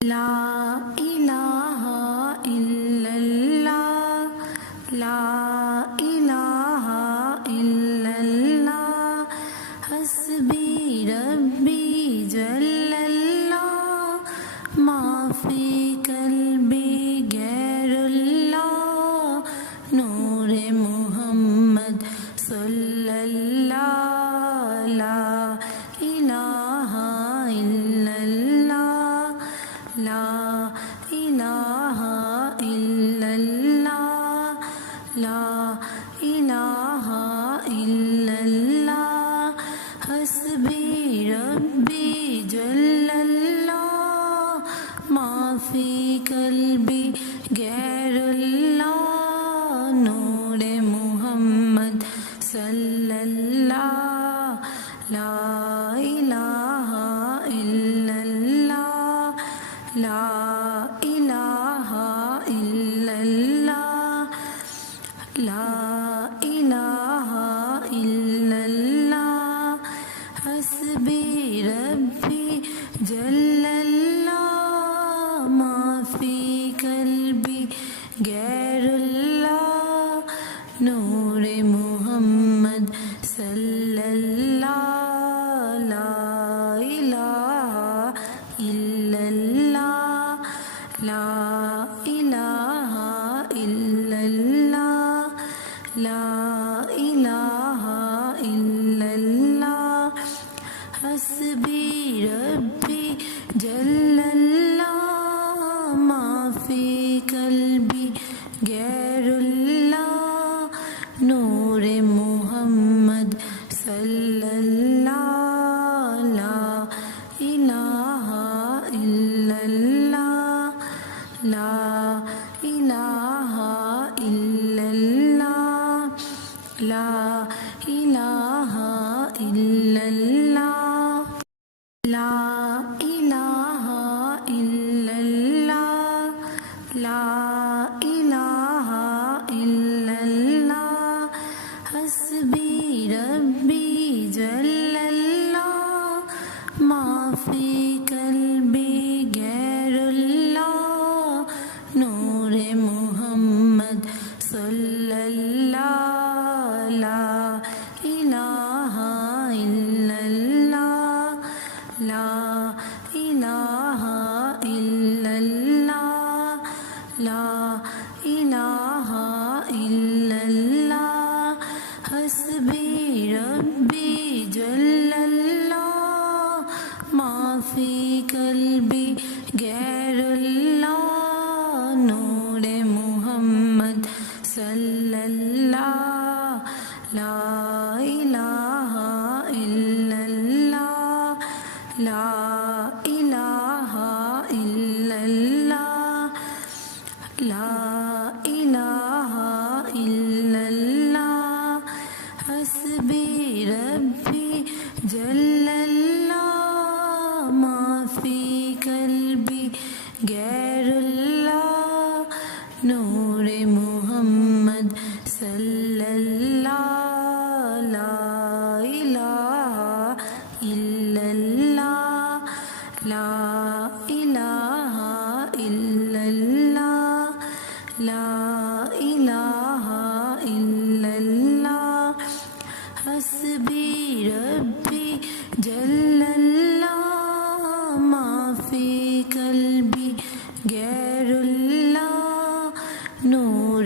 لا الہ الا اللہ، لا الہ الا اللہ، حسبی ربی جل اللہ، ما فی قلبی غیر اللہ، نور محمد صلی اللہ، لا الہ الا اللہ، لا الہ الا اللہ، لا الہ الا اللہ، حسبی ربی جل اللہ، ما فی قلبی غیر اللہ، نور محمد صلی اللہ، لا الہ الا اللہ، لا الہ الا اللہ، لا الہ الا اللہ، حسبی ربی جل اللہ، ما فی قلبی غیر اللہ، نور محمد صلی اللہ، لا الہ الا اللہ، لا الہ الا اللہ، لا الہ الا اللہ، حسبی ربی جل اللہ، ما فی قلبی غیر اللہ، نور محمد صلی اللہ، لا الہ الا اللہ، لا الہ الا اللہ، لا الہ الا اللہ، لا الہ الا اللہ، لا الہ الا اللہ، حسبی ربی جل اللہ، ما فی قلبی غیر اللہ، نور محمد صلی اللہ، لا الہ الا اللہ، لا الہ الا اللہ، لا الہ الا اللہ، حسبی ربی جل اللہ، ما فی قلبی غیر اللہ، نور محمد صلی اللہ، لا الہ الا اللہ، لا الہ الا اللہ، لا الہ الا اللہ، حسبی ربی جل اللہ، ما فی قلبی غیر اللہ، نور محمد صلی اللہ، لا الہ الا اللہ، لا الہ الا اللہ، لا الہ الا اللہ، حسبی ربی جل اللہ، ما فی قلبی غیر اللہ، نور